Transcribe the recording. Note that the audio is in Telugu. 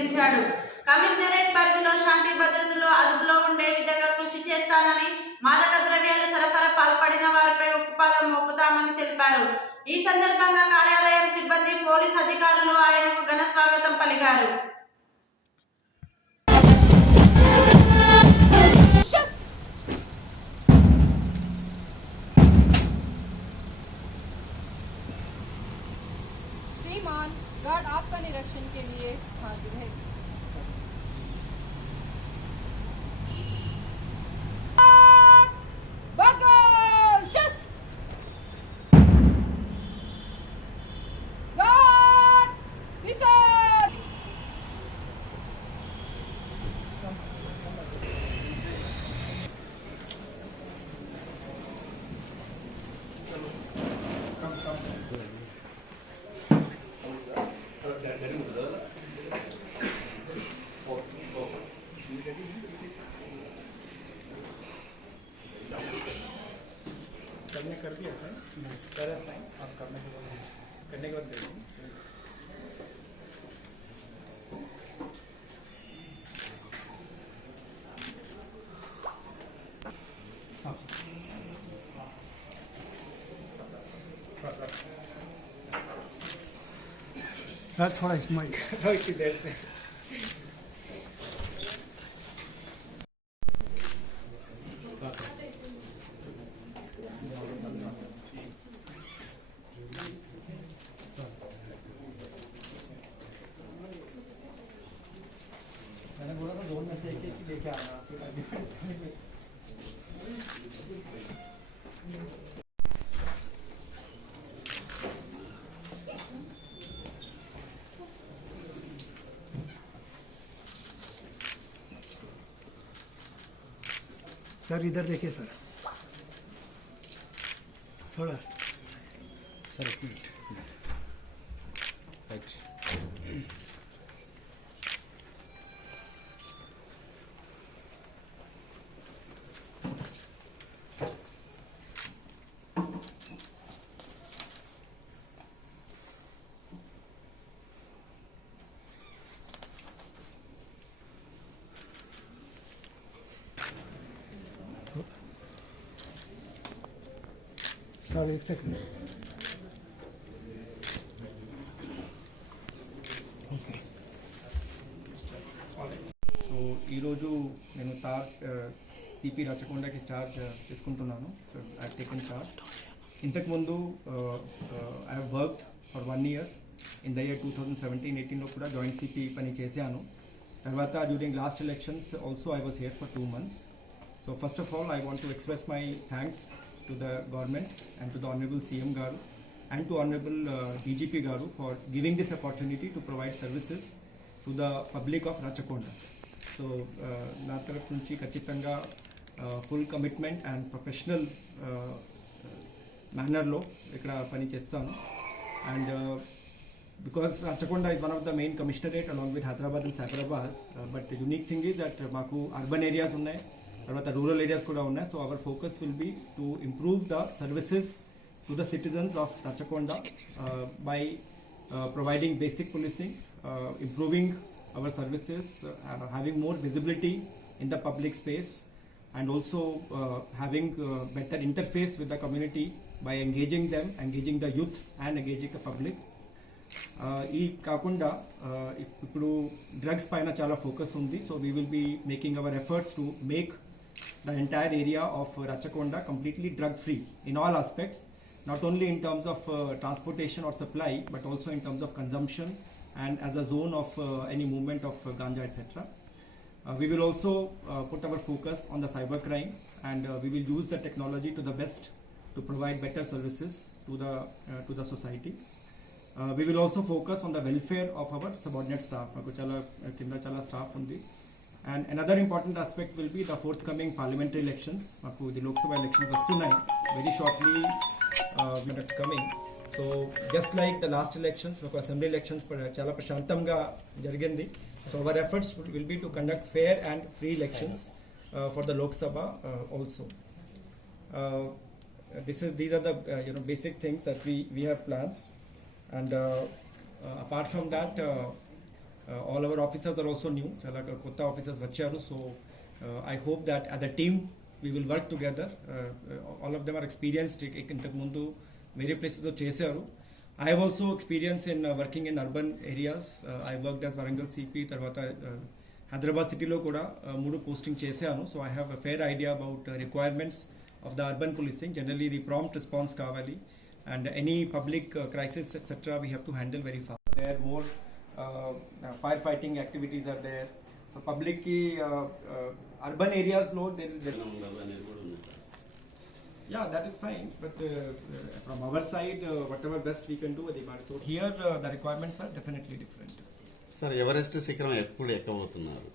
వెల్లడించాడు కమిషనరేట్ పరిధిలో శాంతి భద్రతలు అదుపులో ఉండే విధంగా కృషి చేస్తానని మాదక ద్రవ్యాలు సరఫరా పాల్పడిన వారిపై ఉక్కుపాదం మోపుతామని తెలిపారు. ఈ సందర్భంగా కార్యాలయం సిబ్బంది పోలీస్ అధికారులు ఆయనకు ఘన స్వాగతం పలికారు. करने कर दिया साइन करा साइन आप करने के बाद करने के बाद देखिए सर थोड़ा स्माइल करो इतनी देर से। सर इधर देखिए सर। थोड़ा सर एक मिनट राइट सर एक सेकंड ఓకే సో ఈరోజు నేను తార్ సిపి రచకొండకి చార్జ్ తీసుకుంటున్నాను సో ఐ టేకెన్ చార్జ్ ఇంతకుముందు I have worked for one year in the year two thousand seventeen ఎయిటీన్లో కూడా జాయింట్ సిపి పని చేశాను తర్వాత during last elections also I was here for two months so first of all I want to express my thanks to the government and to the honourable CM గారు అండ్ టు ఆనరబుల్ డీజీపీ గారు for giving this opportunity to provide services to the public of Rachakonda so నా తరఫు నుంచి ఖచ్చితంగా ఫుల్ కమిట్మెంట్ అండ్ ప్రొఫెషనల్ మేనర్లో ఇక్కడ పని చేస్తాను and because Rachakonda is one of the main commissionerate along with Hyderabad and Cyberabad but unique thing is that మాకు అర్బన్ ఏరియాస్ ఉన్నాయి. తర్వాత రూరల్ ఏరియాస్ కూడా ఉన్నాయి. So our focus will be to improve the services to the citizens of Rachakonda by providing basic policing improving our services having more visibility in the public space and also having better interface with the community by engaging them engaging the youth and engaging the public ఈ కాకుండా ఇప్పుడు డ్రగ్స్ పైన చాలా ఫోకస్ ఉంది. So we will be making our efforts to make the entire area of uh, Rachakonda completely drug free in all aspects, not only in terms of uh, transportation or supply, but also in terms of consumption and as a zone of uh, any movement of uh, ganja, etc. Uh, we will also uh, put our focus on the cyber crime and uh, we will use the technology to the best to provide better services to the, uh, to the society. Uh, we will also focus on the welfare of our subordinate staff. మాకు చాలా కింద చాలా స్టాఫ్ ఉంది and another important aspect will be the forthcoming parliamentary elections మాకు ఇది లోక్సభ ఎలక్షన్స్ వస్తున్నాయి very shortly coming so just like the last elections మాకు అసెంబ్లీ ఎలక్షన్స్ చాలా ప్రశాంతంగా జరిగింది so our efforts will be to conduct fair and free elections for the Lok Sabha also uh, this is these are the uh, you know basic things that we we have plans and uh, uh, apart from that uh, all our officers are also new చాలా కొత్త ఆఫీసర్స్ వచ్చారు so I hope that at the team we will work together all of them are experienced ఇంతకు ముందు వేరే ప్లేసెస్లో చేశారు I have also experience in working in urban areas I work as Warangal CP తర్వాత హైదరాబాద్ సిటీలో కూడా మూడు పోస్టింగ్ చేశాను so I have a fair idea about requirements of the urban policing generally the prompt response కావాలి and any public crisis etcetera we have to handle very fast there more fire fighting activities are there పబ్లిక్కి అర్బన్ ఏరియాస్లో there Yeah, that is fine. But uh, uh, from our side, uh, whatever best we can do with the So here, uh, the requirements are definitely different. Sir Everest శిఖరం ఎప్పుడు ఎక్కబోతున్నారు